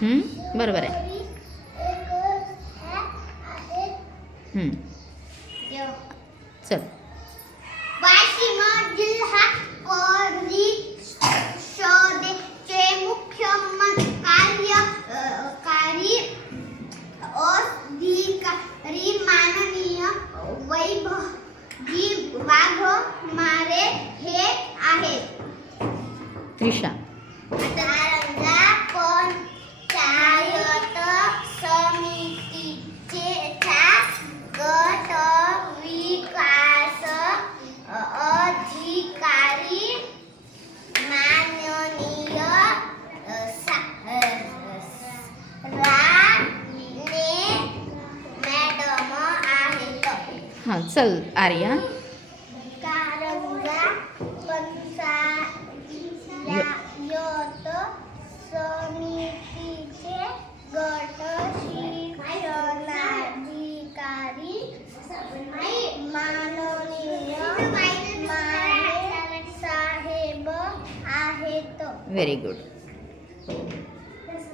बरोबर आहे. चल. वाशिम जिल्हा परिषदेचे मुख्य कार्यकारी अधिकारी माननीय वैभवजी वाघमारे हे आहेत. त्रिशा. पंचायत समितीचे गट विकास अधिकारी माननीय राणे मॅडम आहेत. हां चल आर्या. कारंजा पंचायत समितीचे गट शिक्षणाधिकारी माननीय माने साहेब आहेत. Very good.